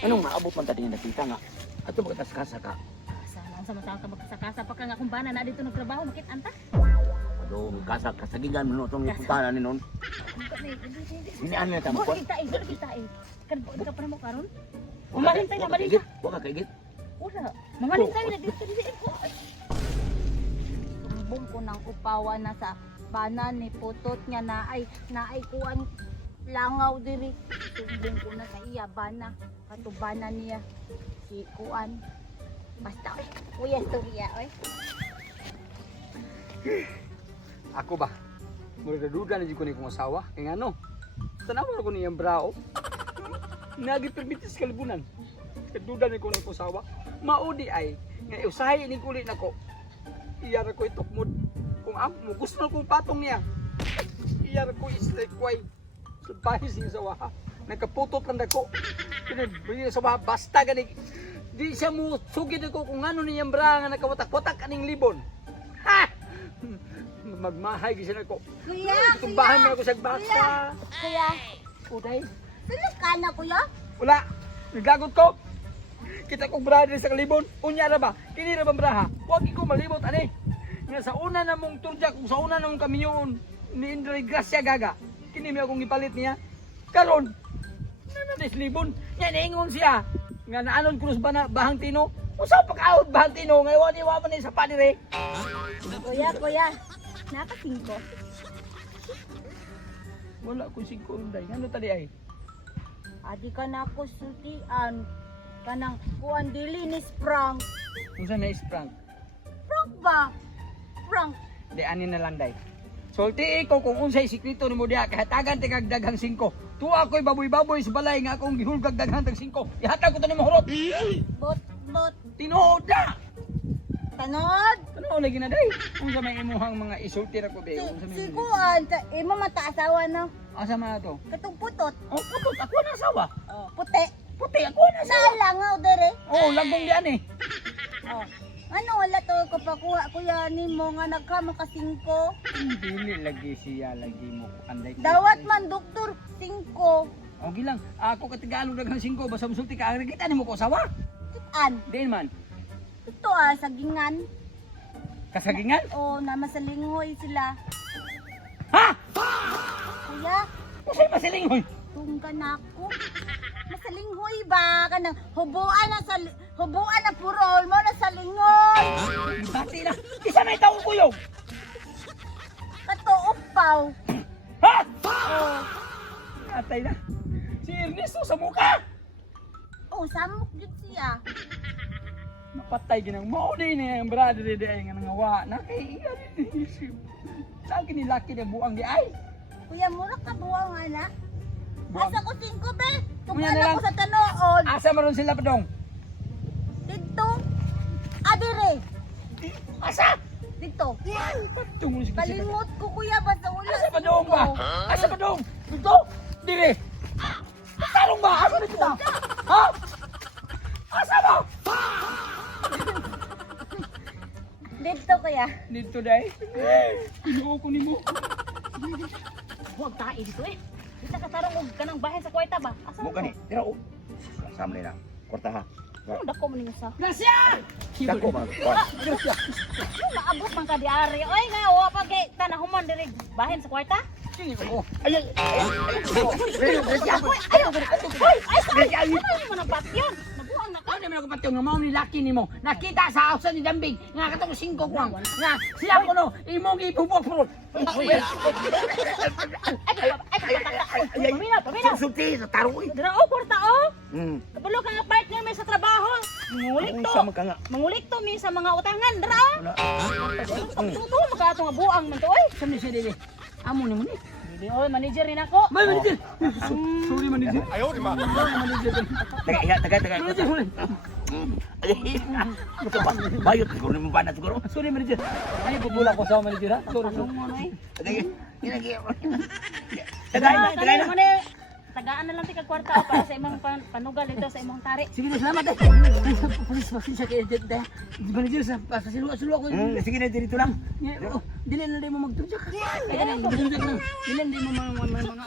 Anong maabot man tadi nga nakita nga? Ato magkaskasa ka. Sana ang samantala ka magkasakasa pa ka nga kung bana na dito nagtrabaho makit anta. Ado kasagingan mo no tong iputana ni non. Ini ano na tamo ko? Kita eh. Kan ka pa mo karon? Umalintay na balik. Wa ka kaigit. Ura, mamalintay na dito ko. Sumbong ko ng upawa na sa bana ni putot nga naay kuan langaw diri. Sumbong ko na sa iya bana, katubana niya si kuan. Basta oy, kuya storya oy. Ako ba? Magdududa na ko ni kong asawa. Kaya ano? Tanawa ko niyang brao. Nagipirmitis kalibunan. Kaduda na ko ni kong asawa. Maudi ay, nga usahay ni kulit na ko. Iyara ko itukmod. Kung amo, gusto na kong patong niya. Iyara ko islikway. Sa bahis niya sa waha. Nagkaputot lang ako. Pinabili sa waha, basta gani. Di siya mo sugid ako kung ano niyang bra nga nakawatak-watak aning libon. Ha! Magmahay gisa na ko. Kuya, Tumbahan mo ako sa basta. kuya. Uday. Tulos ka na, kuya? Wala. Nagagot ko. Kita kong brother sa kalibon. Unya na ba? Kini na ba braha? Huwag ko malibot, ani. Nga sa una na mong turja, kung sa una na mong kamyon, ni Indray Gracia gaga. Kini mo akong ipalit niya. Karon, nananis libon. Nga naingon siya. Nga naanon krus ba na bahang tino? Usaw pag-out bahang tino. Ngayon, iwa pa na sa padire. Kuya. Nakasingko. Wala ko singko unday. Ano tadi ay? Adi ka na ako sultian. Kanang kuan dili ni Sprang. Kung saan na is-prank? Prank ba? Prank. Di ani na lang day. Sulti ko kung unsay sikrito ni mo diha kahatagan tigag daghang 5. Tuwa ko'y baboy-baboy sa balay nga akong gihulgag daghang tag 5. Ihatag ko to ni mahurot. Bot. Tinuod na. Tanod. Ano lagi na day? Unsa may imuhang mga isulti ra ko be? Unsa may Si kuan. Imo mata asawa no. asa man to? Katong putot. Oh, putot ako na asawa. Oh, puti. Puti ako na asawa. Naalangaw dere. Oh, lagong di ani. Oh. Ano wala to ko pakuha kuya nimo nga nagkama ka 5. Dili lagi siya lagi mo anday. Dawat man doktor 5. Okay lang. Ako katigalog daghang 5 basta musulti ka ang kita nimo ko asawa. Kitan. Din man. Ito sagingan. Kasagingan? Oh, na masalingoy sila. Ha? Kuya, Unsay masilinghoy? tunggan ako. Masalinghoy ba? Kanang hubuan na purol mo na sa lingoy. Bati na. Isa may tao kuyog. Katuupaw. Ha? Oh, Atay na. Si Ernesto sa mukha. oh samok jud siya. Napatay ginang mauli niya ang brother di ay nga nangawa. Nakaiya din isip. Lagi ni laki na buang di ay. Kuya, mura ka buwang ana. Buwang. Asa ko 5 be? Kuya Tunggan na lang. ako sa tanood. Asa maron sila padong? Dito. Adire. Asa? Dito. Patung mo si Kasi. Kalimot ko kuya basta wala. Asa padong ba? Asa padong? Dito? Dire. Tarong ba? Asa na kita? Ha? Asa ba? Dito kuya. Dito day. Pinuo ko ni mo. Huwag tae dito eh. Kita katarong og kanang bahay sa kwarta ba? Asa Mo mo? gani. Dira o. Samle na. Kwarta ha. Ano dako mo ninyo sa? Gracia! Dako ba? Ano maabot man ka di ari? Oy nga wa pa kay tanahuman diri bahin sa kwarta? Oh. Ay. Ay, mo na patyon. Nabuang na ka. Ano naman ako patiyong nga mao ni laki nimo. Nakita sa house ni Dambing nga katong 5 kwang. Nga siya ko no imong ipubok pro. Pamina. Sulti sa taro. Dira o kwarta o. Kabalo ka nga partner may sa trabaho. Mangulik to. Unsa man ka nga? Mangulik to mi sa mga utangan. Dira o. Wala. Tuto makato nga buang man to oy. Saan siya dili? Amo ni mo ni. Dili oy manager rin ako. May manager. Sorry manager. Ayaw di ba? Manager. Taga. Manager huli. Bayot siguro mo ba na siguro? Sorry manager. Ay bubula ko sa manager ha. Sorry. Ano mo na eh? Taga. Ginagi. Tagay na. tagaan na lang ti kag kwarta o para sa imong panugal dito sa imong tari. Sige na, salamat eh. Pulis, pasensya kay Jet eh. Di ba na sa pasasilwa-silwa ko. Sige na, dito lang. Dili na rin mo magtudyak. Kaya na, Dili na rin mo mga